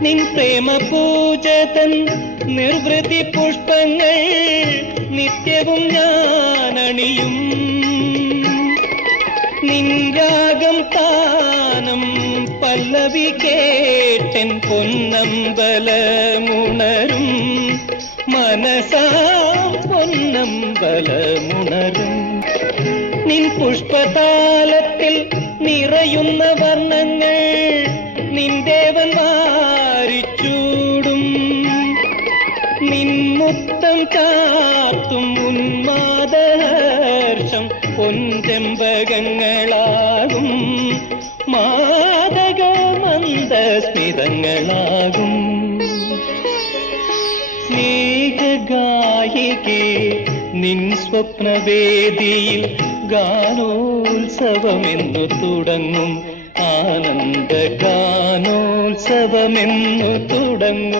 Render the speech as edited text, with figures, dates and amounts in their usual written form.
നിൻ പ്രേമ പൂജതൻ നിർവൃതി പുഷ്പങ്ങൾ നിത്യവും ഞാനണിയും. നിൻ രാഗം താനം പല്ലവി കേട്ടൻ പൊന്നമ്പലമുണരും. മനസാം പൊന്നമ്പലമുണരും. നിൻ പുഷ്പതാലത്തിൽ നിറയുന്ന വർണ്ണങ്ങൾ നിൻ ദേവൻ വാരിച്ചൂടും. നിൻ മുത്തം ചാർത്തും ഉന്മാദഹർഷം പൊൻചെമ്പകങ്ങളാകും. മാദക മന്ദസ്മിതങ്ങളാകും. സ്നേഹഗായികേ നിൻ സ്വപ്നവേദിയിൽ ഗാനോത്സവമെന്നു തുടങ്ങും. ആനന്ദ ഗാനോത്സവമെന്നു തുടങ്ങും.